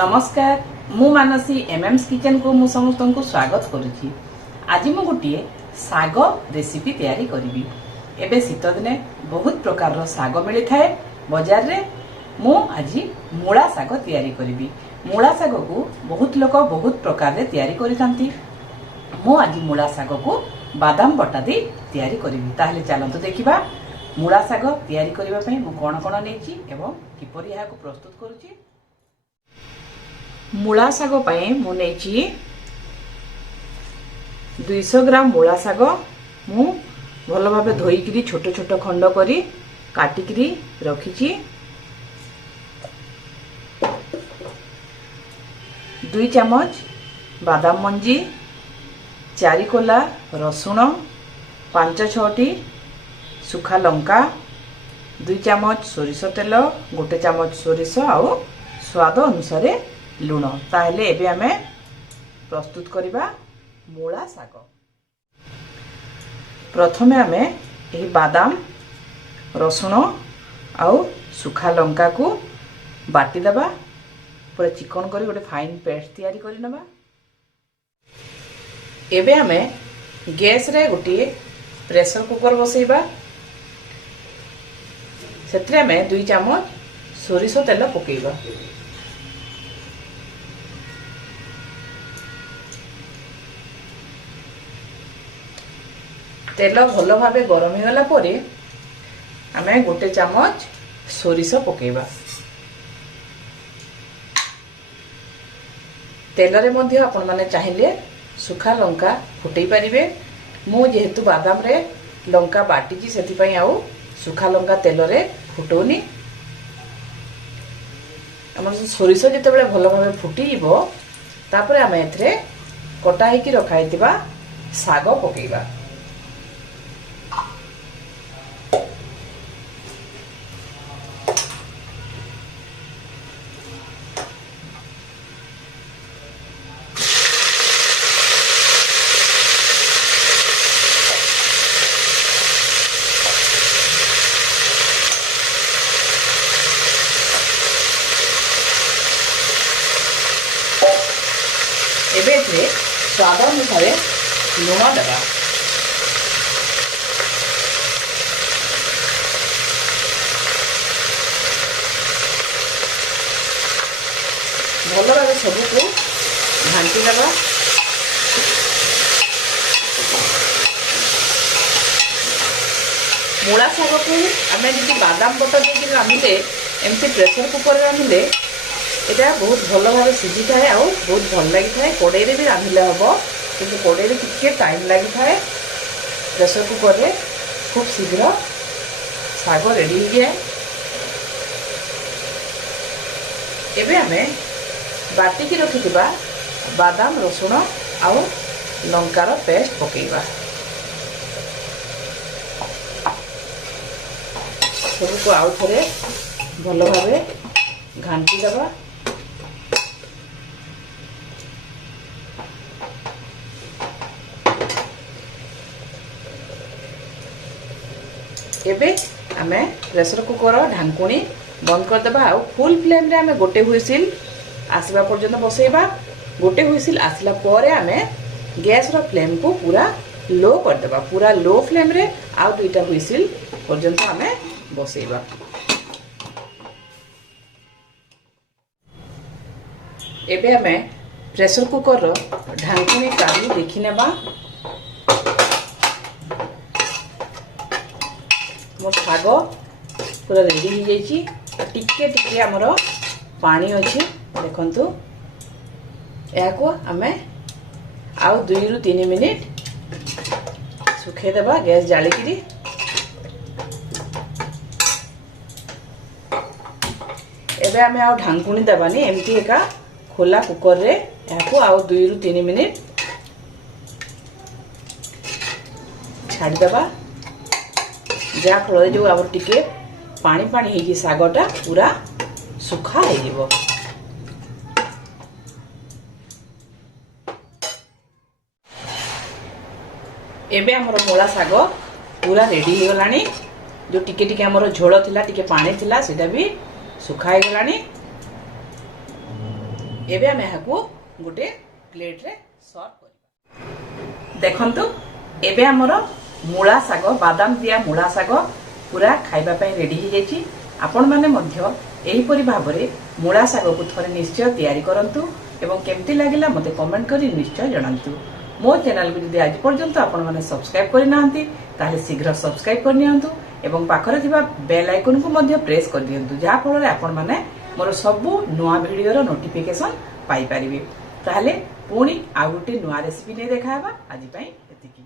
नमस्कार मु मानसी एमएम्स किचन को मु समस्त को स्वागत करुछि। आज मु गोटे साग रेसिपी तैयारी करी। एबे शीत दिने बहुत प्रकार रो साग मिली थाए बाजार रे। मु आज मूला साग तैयारी करी। मूला साग को बहुत लोक बहुत प्रकार रे तैयारी करिथांती। मु आज मूला साग को बादाम बटा दे तैयारी करी। ताहले चलंतु देखिबा मूला साग तैयारी करिबा पई मु कोन कोन नेछि एवं किपरि या को प्रस्तुत करूछि। मूला साग पाए मु नेछि 200 ग्राम मूला साग मु भलो भाबे धोईकरी छोट छोट खंड करी काटिकरी रखिछि। 2 चम्मच बादाम मंजी, 4 कोला रसुण, 5-6 सुखा लंका, 2 चम्मच सोरिष तेल, 1 चम्मच सोरिष आउ स्वाद अनुसार लुण। ताहले एबे आमे प्रस्तुत करिबा मूला साग। प्रथमे आमे एही बादाम, रसुण आउ सुखा लंका को बाटी दबा। पूरा चिकन करी गोटे फाइन पेस्ट तैयारी करि नबा। एबे आमे गैस रे गोटे प्रेशर कुकर बसैबा। सेत्रे आमे 2 चम्मच सोरिष तेल पकेइबा। तेल भलो भाबे गरम हो गला परे आमे 1 चम्मच सोरिष पकेइबा। तेल रे मध्ये आपण माने चाहिए सुखा लंका फुटई पारिबे। मु जेहेतु बादाम रे लंका बाटी जी सेति पई आउ सुखा लंका तेल रे फुटोनी। हमर सोरिष जते बेले भलो भाबे फुटी जिवो तापरे आमे एथरे कटा हेकी रखाइतिबा साग पकेइबा। एबे एथरे स्वाद अनुसार लुण देबा। भलो भाबे सबको घांटी देबा। मूला साग को आमे जति बादाम बटा देके रांधिले एमती प्रेशर कुकर रे रांधिले एटा बहुत भलो भाबे सिझी थाए आ बहुत भल लागि थाए। कड़ाई रे भी रांधिले हबो किंतु कड़ाई रे टिके टाइम लागि थाए। प्रेशर कुकर रे खूब शीघ्र साग रेडी हो जाए। एबे हमें बाटी की रखिथिबा बादाम, रसुण आ लंकार पेस्ट पकेइबा। सबको आउ थरे भलो भाबे घांटी दबा। एबे आमे प्रेशर कुकर ढांकुणी बंद कर देबा। आ फुल फ्लेम रे आमे गोटे हुइसिल आसीबा पर्यंत बसैबा। गोटे हुइसिल आसिला परे आमे गैस रो फ्लेम को पूरा लो कर देबा। पूरा लो फ्लेम रे आ 2टा हुइसिल पर्यंत आमे बसैबा। एबे आमे प्रेशर कुकर रो ढांकुणी काढी देखि नेबा। मोर साग पूरा रेडी हो जाइछि। टिके टिके हमर पानी अछि देखंतु। याको आमे आउ 2 रु 3 मिनिट सुखे देबा गैस जाली किरी। एबे आमे आउ ढांकुणी देबानी एमती एका खोला कुकर रे याको आउ 2 रु 3 मिनिट छाड़ी देबा। जा फल जो आवर टिके पानी पानी ही सागटा पूरा सुखा हो जिवो। एबे हमर मूला साग पूरा रेडी हो गलानी। जो टिके टिके हमर झोल थिला टिके पानी थिला सेटा भी सुखा हो गलानी। एबे आमे हाकू गोटे प्लेट रे सर्व करिबा। देखंतु एबे हमर मूला साग बादाम दिया मूला साग पूरा खाइबा पई रेडी हो जाइछि। आपण माने मध्य एही परि भाबरे मूला साग को थरे निश्चय तयारी करंतु एवं केमती लागिला मते कमेंट करी निश्चय जणांतु। मो चैनल को जदि आज पर्यंत आपण माने सब्सक्राइब करि नाहंती ताले शीघ्र सब्सक्राइब कर नियंतु एवं पाखरे थिबा बेल आइकन को मध्य प्रेस कर दियंतु जा फଳରେ आपण माने मोर सबु नुआ वीडियो रो नोटिफिकेशन पाई परिबे। ताले पुणी आ गोटे नुआ रेसिपी ने देखाबा। आज पई एतिकी।